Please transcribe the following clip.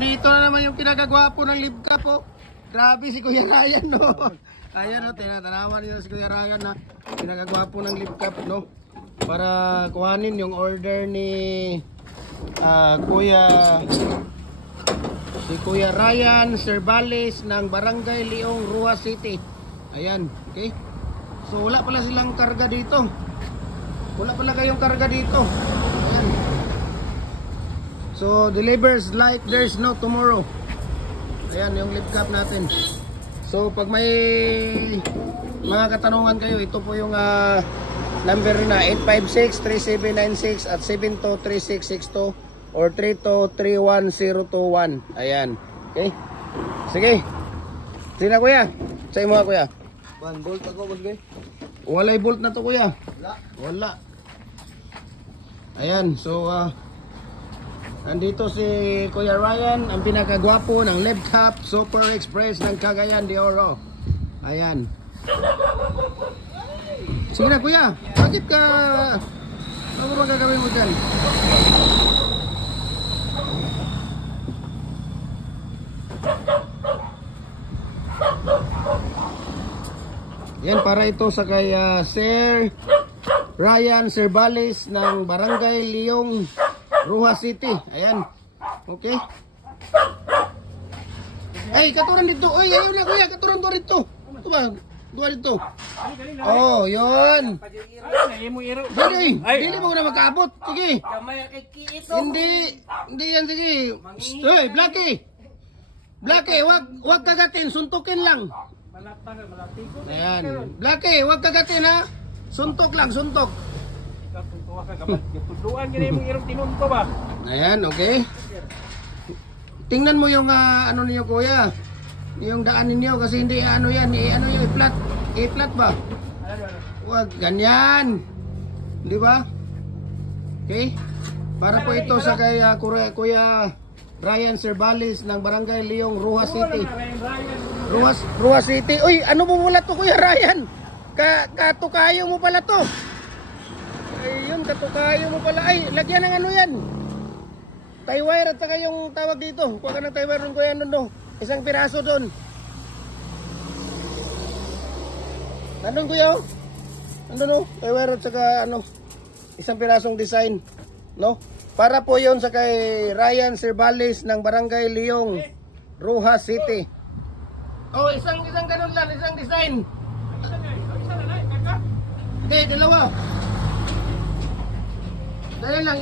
nandito na naman yung pinagagwapo ng Libka po. Grabe si Kuya Ryan, no? Ayan, no? Tinatanawan nyo si Kuya Ryan na pinagagwapo ng Libka, no? Para kuhanin yung order ni si Kuya Ryan Cerbales ng Barangay Leong, Roxas City. Ayan, okay? So wala pala silang karga dito. Wala pala kayong karga dito. Ayan. So delivers like there's no tomorrow. Ayan yung lip cap natin. So pag may mga katanungan kayo, ito po yung number na 856-3796 at 723662 or 3231021. Ayan. Okay? Sige. Sige na kuya. Sa imo kuya. 1 bolt ako bagay. Walay bolt na to kuya. Wala. Ayan. So andito si Kuya Ryan, ang pinakagwapo ng Libcap Super Express ng Cagayan de Oro. Ayan. Sige na kuya. Bakit ka? Ano ba gagawin mo dyan? Yan, para ito sa kay Sir Ryan Cerbales ng Barangay Leong, Roxas City. Ayan. Okay. Ay, katuran dito. Ay, ayaw na kuya. Katuran to dito. Ito ba? Dua dito. Oh, yun. Dili mo na magkaabot. Sige. Hindi yan. Sige. Hey, Blackie, wag kagatin. Suntukin lang. Ayan. Blackie, wag kagatin ha. Suntok lang, suntok. Ayan, okay. Tingnan mo yung ano niyo kuya. Yung daan ninyo kasi hindi ano yan, i-flat ba? Wag ganyan. Di ba? Okay? Para po ito sa kay Kuya Ryan Cerbales ng Barangay Leong, Roxas City. Roxas City. Uy, ano mo mula to Kuya Ryan? Katukayo mo pala to. Ayun, katukayo mo pala. Ay, lagyan ng ano yan. Tie wire at saka yung tawag dito. Kuha ka ng tie wire doon kuya no. Isang piraso doon. Nandun kuya oh. Nandun oh. Tie wire at saka ano. Isang pirasong design. No? Para po yon sa kay Ryan Cerbales ng Barangay Leong, Roxas City. Oh, isang ganun lang. Isang design. Hindi, dalawa. Dahil lang.